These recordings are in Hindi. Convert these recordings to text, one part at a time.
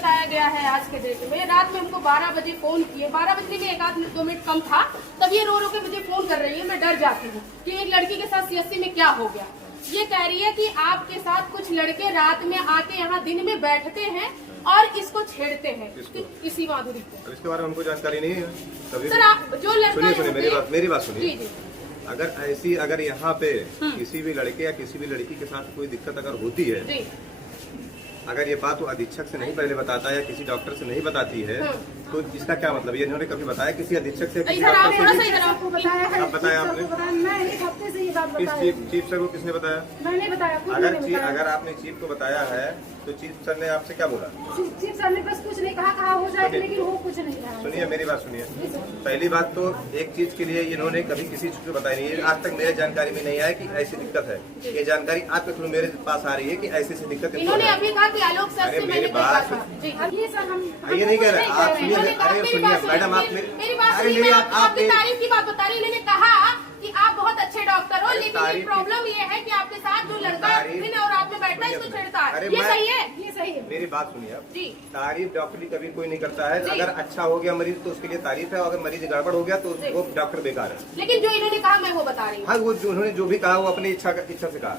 बताया गया है आज के डेट में। रात में हमको 12 बजे फोन किए, 12 बजे के एक आध 2 मिनट कम था, तब ये रो रो के मुझे फोन कर रही है। मैं डर जाती हूँ कि एक लड़की के साथ CSC में क्या हो गया। ये कह रही है कि आपके साथ कुछ लड़के रात में आके यहाँ दिन में बैठते हैं और इसको छेड़ते हैं, इसी माधुरी को। इसके बारे में हमको जानकारी नहीं है सर। आप जो लड़का सुनिए मेरी बात सुनिए। जी जी। अगर यहाँ पे किसी भी लड़के या किसी भी लड़की के साथ कोई दिक्कत अगर होती है जी। अगर ये बात वो अधीक्षक से नहीं पहले बताता या किसी डॉक्टर से नहीं बताती है तो इसका क्या मतलब? ये इन्होंने कभी बताया किसी अधीक्षक से? किसी डॉक्टर से आपको बताया है? आप बताया आपने? मैं एक हफ्ते से ये बात बताया। चीफ सर को किसने बताया? मैंने बताया। अगर आपने चीफ को बताया है तो चीफ सर ने आपसे क्या बोला? चीफ सर ने बस कुछ नहीं कहा हो जाए, लेकिन वो कुछ नहीं कहा। सुनिए मेरी बात सुनिए। पहली बात तो एक चीज के लिए इन्होंने कभी किसी चीज को बताया नहीं है। आज तक मेरे जानकारी में नहीं आया कि ऐसी दिक्कत है। ये जानकारी आपके थ्रू मेरे पास आ रही है कि ऐसी दिक्कत है। इन्होंने अभी कहा कि आलोक सर से मैंने बात ये नहीं कह रहे आप सुनिए। अरे सुनिए मैडम, आप मेरी बात सुनिए। आपकी तारीफ की बात बता रही। इन्होंने कहा कि आप बहुत अच्छे डॉक्टर हो, लेकिन प्रॉब्लम ये है कि आपके साथ जो लड़का दिन और रात में बैठता है इसको छेड़ता है। ये सही है? ये सही है। मेरी बात सुनिए आप जी। तारीफ डॉक्टरी कभी कोई नहीं करता है। अगर अच्छा हो गया मरीज तो उसके लिए तारीफ है, अगर मरीज गड़बड़ हो गया तो वो डॉक्टर बेकार है। लेकिन जो इन्होंने कहा मैं वो बता रही हूँ। हाँ, वो उन्होंने जो भी कहा वो अपनी इच्छा से कहा।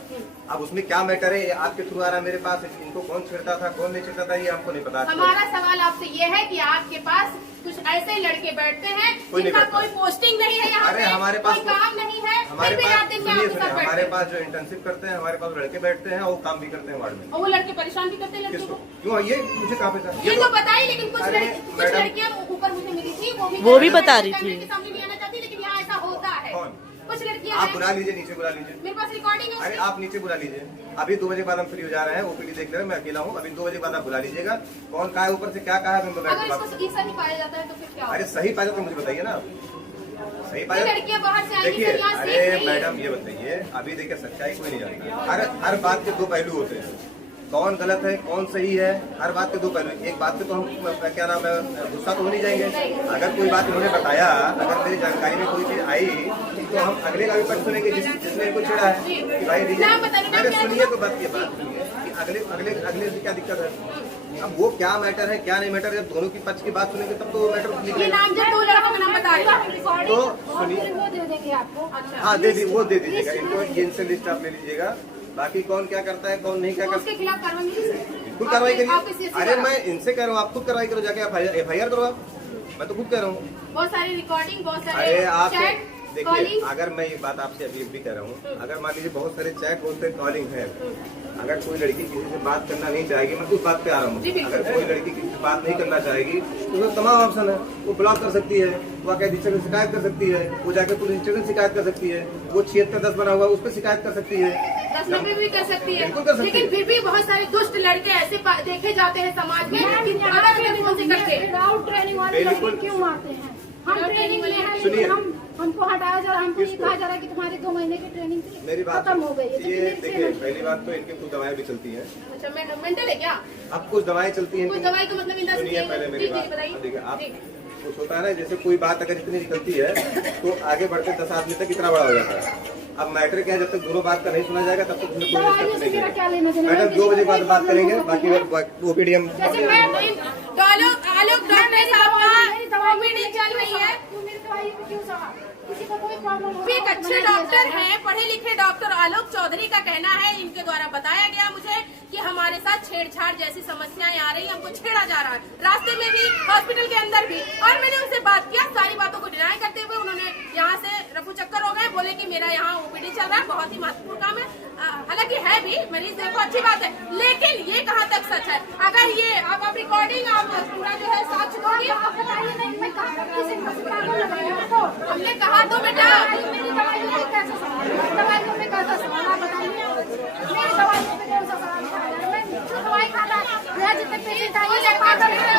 अब उसमें क्या मैटर है आपके थ्रू आ रहा है मेरे पास? इनको कौन छेड़ता था कौन नहीं छेड़ता था ये हमको नहीं पता। हमारा सवाल आपसे ये है कि आपके पास कुछ ऐसे लड़के बैठते हैं जिनका कोई पोस्टिंग नहीं है यहाँ पे, हमारे पास कोई काम नहीं है, हमारे पास जो इंटर्नशिप करते हैं हमारे पास लड़के बैठते हैं और काम भी करते हैं वार्ड में। और वो लड़के परेशान भी करते हैं लड़कियों को। क्यों? ये मुझे कहाँ पे? ये तो बताइए। लेकिन कुछ लड़कियाँ ऊपर मुझे मिली थी, वो भी बता रही थी। सामने नहीं आना चाहती, लेकिन यहाँ ऐसा होता है। कुछ लड़कियाँ आप बुला लीजिए, नीचे बुला लीजिए। मेरे पास रिकॉर्डिंग है। अरे आप नीचे बुला लीजिए। अभी 2 बजे बाद हम फ्री हो जा रहे हैं। OPD देख ले रहे हैं, मैं अकेला हूँ। अभी 2 बजे बाद आप बुला लीजिएगा। कौन कहा है ऊपर से क्या कहा है? अगर इसको सही पाया जाता है तो फिर क्या? अरे सही पाया तो मुझे बताइए ना। सही पाया लड़कियाँ बाहर से आएंगी। देखिए, अरे मैडम ये बताइए, अभी देखिए सच्चाई कोई नहीं जानता। हर बात के 2 पहलू होते हैं। कौन गलत है कौन सही है, हर बात के 2 पहलू। एक बात पे तो हम क्या नाम है गुस्सा तो हो नहीं जाएंगे। अगर कोई बात इन्होंने बताया, अगर मेरी जानकारी में कोई चीज आई तो हम अगले का भी पक्ष सुनेंगे जिसने इनको छेड़ा है कि भाई अरे सुनिए तो बात सुनिए कि अगले से क्या दिक्कत है। अब वो क्या मैटर है क्या नहीं मैटर, जब दोनों की पक्ष की बात सुनेंगे तब तो मैटर निकलेगा। तो सुनिए, हाँ वो दे दीजिएगा इनको। इनसे लिस्ट आप ले लीजिएगा। बाकी कौन क्या करता है कौन नहीं क्या करता है बिल्कुल कार्रवाई करिए। अरे मैं इनसे कह रहा हूँ आप खुद कार्रवाई करो, जाके FIR करो आप। मैं तो खुद कह रहा हूँ। बहुत सारी रिकॉर्डिंग, बहुत सारे अरे आप देखिए, अगर मैं ये बात आपसे अभी भी कह रहा हूँ, अगर मान लीजिए बहुत सारे चैट बहुत सारे कॉलिंग है, अगर कोई लड़की किसी से बात करना नहीं चाहेगी, मैं उस बात पे आ रहा हूँ। अगर कोई लड़की किसी से बात नहीं करना चाहेगी तो तमाम ऑप्शन है। वो ब्लॉक कर सकती है, वो आके अधीक्षक से शिकायत कर सकती है, वो जाके पुलिस स्टेशन शिकायत कर सकती है, वो 7610 बना हुआ उस पर शिकायत कर सकती है, 10 नंबर भी कर सकती है। बिल्कुल कर सकती है। लेकिन फिर भी बहुत सारे दुष्ट लड़के ऐसे देखे जाते हैं समाज में, लेकिन अलग तरीकों से करके ट्रेनिंग वाले क्यों आते हैं? हम ट्रेनिंग में हैं, सुनिए, हमको हटाया जा रहा है, हमको ये कहा जा रहा है कि तुम्हारी 2 महीने की ट्रेनिंग मेरी बात खत्म हो गई है। ये देखिए, पहली बात तो इनकी कुछ दवाएं भी चलती हैं। अच्छा, मेंटल है क्या? अब कुछ दवाएं चलती हैं। कुछ दवाई तो मतलब सुनिए पहले मेरी बात। देखिए आप कुछ होता है ना, जैसे कोई बात अगर इतनी निकलती है तो आगे बढ़ते 10 आदमी तक इतना बड़ा हो जाता है। अब मैटर क्या है, जब तक दोनों बात का नहीं सुना जाएगा तब तक कोई मैडम 2 बजे बाद बात करेंगे। बाकी OPD हम आलोक डॉक्टर साहब का OPD चल रही है। एक अच्छे डॉक्टर हैं, पढ़े लिखे डॉक्टर आलोक चौधरी का कहना है, इनके द्वारा बताया गया मुझे कि हमारे साथ छेड़छाड़ जैसी समस्याएं आ रही हैं, हमको छेड़ा जा रहा है रास्ते में भी, हॉस्पिटल के अंदर भी। और मैंने उनसे बात किया, सारी बातों को डिनाई करते हुए उन्होंने यहाँ से रफू चक्कर हो गए, बोले कि मेरा यहाँ OPD चल रहा है, बहुत ही महत्वपूर्ण काम है। हालांकि है भी, मरीज देखो अच्छी बात है, लेकिन ये कहाँ तक सच है? अगर ये आप रिकॉर्डिंग आप पूरा जो है साक्ष्य दोगी, हमने कहा तो बेटा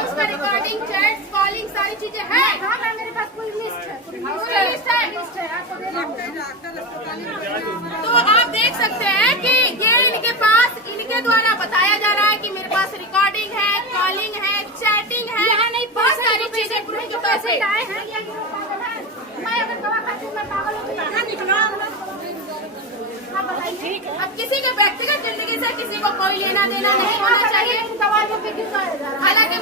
उसका रिकॉर्डिंग चैट कॉलिंग सारी चीजें है। मेरे पास पूरी लिस्ट है। तो आप देख सकते हैं कि ये इनके पास इनके द्वारा बताया जा रहा है कि मेरे पास रिकॉर्डिंग है, कॉलिंग है, चैटिंग है, बहुत सारी चीजें प्रूफ के पास है। अब किसी के व्यक्तिगत जिंदगी से किसी को कोई लेना देना नहीं होना चाहिए। हालांकि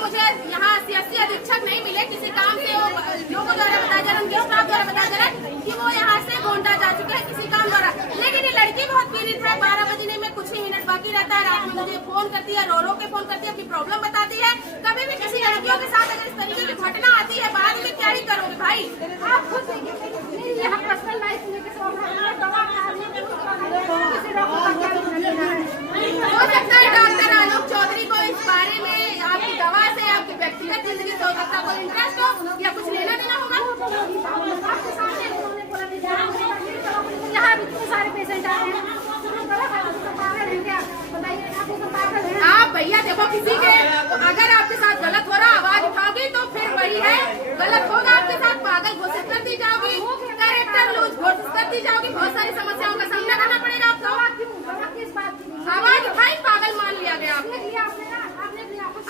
मुझे फोन करती है, रो के फोन करती है, अपनी प्रॉब्लम बताती है। कभी भी किसी लड़कियों के साथ अगर इस तरीके की घटना आती है, बाद में क्या ही करोगे भाई? आप खुद देखिए, यहाँ पर्सनल लाइफ में किसी और दवा किसी डॉक्टर का क्या लेना है? हो सकता है डॉक्टर आलोक चौधरी को इस बारे में आपकी दवा से आपकी व्यक्तिगत जिंदगी से हो सकता है कोई इंटरेस्ट हो या कुछ लेना देना होगा। आपके सामने उन्होंने बोला कि यहाँ भी इतने सारे पेशेंट आ रहे हैं, पागल है क्या? बताइए, आप तो पागल है। आप भैया देखो, किसी के अगर आपके साथ गलत हो रहा आवाज उठाओगी तो फिर वही है, गलत होगा आपके साथ पागल घोषित कर दी जाओगी, कैरेक्टर लूज घोषित कर दी जाओगी, बहुत सारी समस्याओं का सामना करना पड़ेगा आपको। आवाज उठाई पागल मान लिया गया आपने।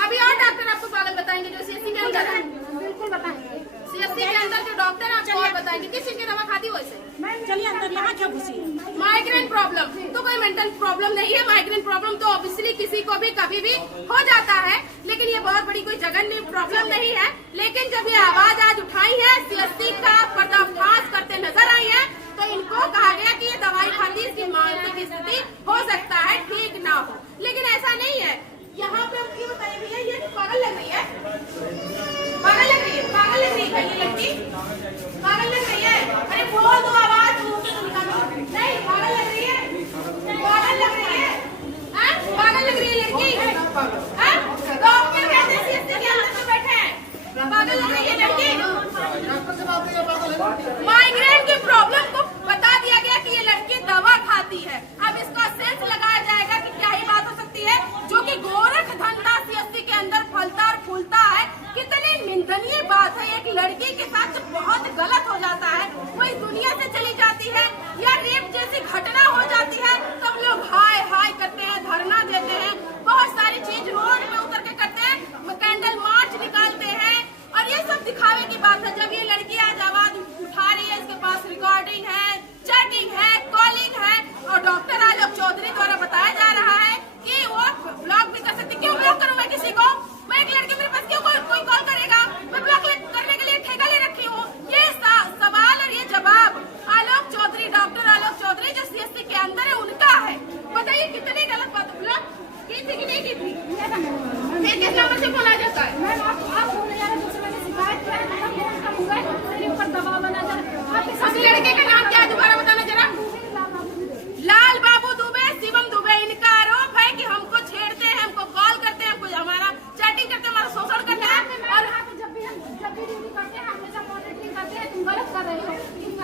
अभी और डॉक्टर आपको पागल बताएंगे जो सीएससी के अंदर है। बिल्कुल बताएंगे। सीएससी के अंदर जो डॉक्टर आपको और बताएंगे किस चीज की दवा खाती हो इसे? चलिए अंदर, यहाँ क्या घुसी है? माइग्रेन प्रॉब्लम तो कोई मेंटल प्रॉब्लम नहीं है। माइग्रेन प्रॉब्लम तो ऑब्वियसली किसी को भी कभी भी हो जाता है, लेकिन ये बहुत बड़ी कोई जघन्य प्रॉब्लम नहीं है। लेकिन जब ये आवाज आज उठाई है, सीएससी का पर्दाफाश करते नजर आई है, तो इनको कहा गया कि ये दवाई खाती इसकी मानसिक स्थिति हो सकता है ठीक ना हो, लेकिन ऐसा नहीं है। यहाँ पे आप ये बताइए भैया, ये पागल लग रही है, पागल लग रही है, पागल लग रही है ये लड़की, पागल लग रही है। अरे बोल दो, आवाज मुंह से निकालो। नहीं, पागल लग रही है, पागल लग रही है, पागल लग रही है लड़की। डॉक्टर कहते हैं सीएससी के अंदर तो बैठे हैं, पागल लग रही है लड़की। माइग्रेन की प्रॉब्लम को बता दिया गया कि ये लड़की दवा खाती है। अब इसका सेंस लगाया जाएगा कि क्या ही बात हो सकती है, जो कि गोरख धंधा सीएससी के अंदर फलता और फूलता है। कितनी निंदनीय बात है, एक लड़की के साथ जब बहुत गलत हो जाता है, वो इस दुनिया से चली जाती है या रेप जैसी घटना हो जाती है, तब लोग हाय हाय करते हैं, धरना देते हैं, बहुत सारी चीज रोड में उतर के करते हैं, कैंडल मार्च निकालते हैं, और ये सब दिखावे की बात है। जब ये लड़की आज आवाज उठा रही है, इसके पास रिकॉर्डिंग है, चैटिंग है, कॉलिंग है, और डॉक्टर आलोक चौधरी द्वारा बताया जा रहा है कि वो ब्लॉक भी कर सकती। क्यों ब्लॉक करूं मैं किसी को? मैं एक लड़की, मेरे पास क्यों कोई कॉल करेगा? मैं ब्लॉक करने के लिए ठेका ले रखी हूँ। ये सवाल और ये जवाब आलोक चौधरी, डॉक्टर आलोक चौधरी जो सीएससी के अंदर है, उनका है। बताइए कितनी गलत बात। ब्लॉक की थी कि नहीं की थी? फिर किस नंबर से फोन आ जाता है? उस लड़के का नाम क्या है, दोबारा बताना जरा। लाल बाबू दुबे, शिवम दुबे, इनका आरोप है कि हमको छेड़ते हैं, हमको कॉल करते हैं, हमको हमारा चैटिंग करते हैं, हमारा शोषण करते हैं। और जब भी ड्यूटी करते हैं, हमेशा मॉनिटरिंग करते हैं, तुम गलत कर रहे हो।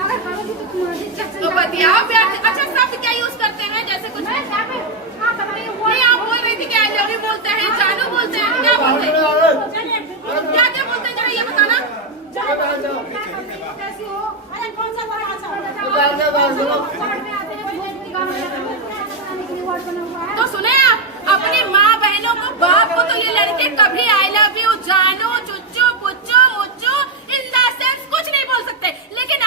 अगर करोगी तो तुम्हारी तो बतियाओ प्यार से। अच्छा, शब्द क्या यूज करते हैं? जैसे कुछ नहीं, आप बोल रही थी कि आई लव यू बोलते हैं, जानू बोलते हैं, क्या बोलते हैं, क्या क्या बोलते हैं, जरा ये बताना। कैसी हो? अरे कौन सा तो सुने आप, अपनी माँ बहनों को, बाप को तो ये लड़के कभी आई लव यू, जानू, चुच्चू, पुच्चू, मुच्चू इन द सेंस कुछ नहीं बोल सकते, लेकिन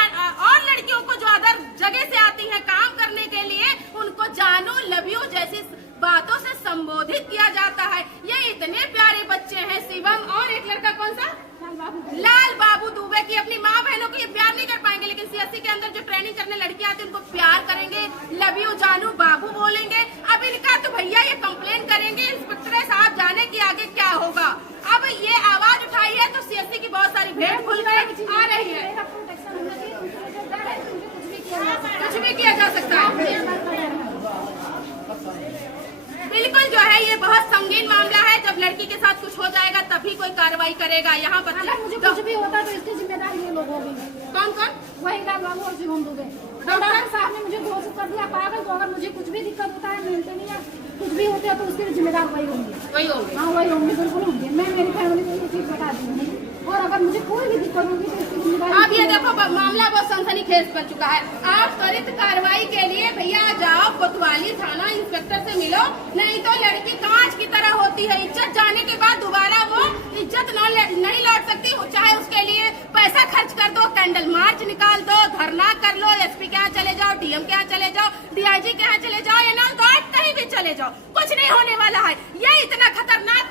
और लड़कियों को जो अदर जगह से आती है काम करने के लिए, उनको जानू, लव यू जैसी बातों से संबोधित किया जाता है। ये इतने प्यारे बच्चे हैं, शिवम और एक लड़का कौन सा, लाल बाबू दुबे की अपनी माँ बहनों को ये प्यार नहीं कर पाएंगे, लेकिन सीएससी के अंदर जो ट्रेनिंग करने लड़कियां आती है उनको प्यार करेंगे, लव यू, जानू, बाबू बोलेंगे। अब इनका तो भैया ये कंप्लेन करेंगे, इंस्पेक्टर साहब जाने की आगे क्या होगा। अब ये आवाज उठाई है तो सीएससी की बहुत सारी भेड़ खुल गई आ रही है, कुछ भी किया जा सकता है। बिल्कुल जो है ये बहुत संगीन मामला है। जब लड़की के साथ कुछ हो जाएगा तभी कोई कार्रवाई करेगा। यहाँ पर अगर मुझे कुछ भी होता तो इसकी जिम्मेदार ये लोग होंगे। कौन कौन? वही लाल बाबू और शिवम दुबे। डॉक्टर साहब ने मुझे घोषित कर दिया पागल, तो अगर मुझे कुछ भी दिक्कत होता है, मेंटली या कुछ भी होता है, तो उसके जिम्मेदार वही होंगे। वही होंगे, हाँ वही होंगे, बिल्कुल होंगे। मैं मेरी फैमिली को ये चीज बता दूंगी, और अगर मुझे कोई भी दिक्कत होगी तो इसकी जिम्मेदारी। अब ये देखो मामला बहुत सनसनीखेज बन चुका है। आप त्वरित कार्रवाई के लिए भैया जाओ कोतवाली थाना, इंस्पेक्टर से मिलो, नहीं तो लड़की कांच की तरह होती है। इज्जत जाने के बाद दोबारा वो इज्जत नहीं लौट सकती, चाहे उसके लिए पैसा खर्च कर दो, कैंडल मार्च निकाल दो, धरना कर लो, एसपी के यहाँ चले जाओ, डीएम के यहाँ चले जाओ, डीआईजी के यहाँ चले जाओ, या कहीं भी चले जाओ, कुछ नहीं होने वाला है। ये इतना खतरनाक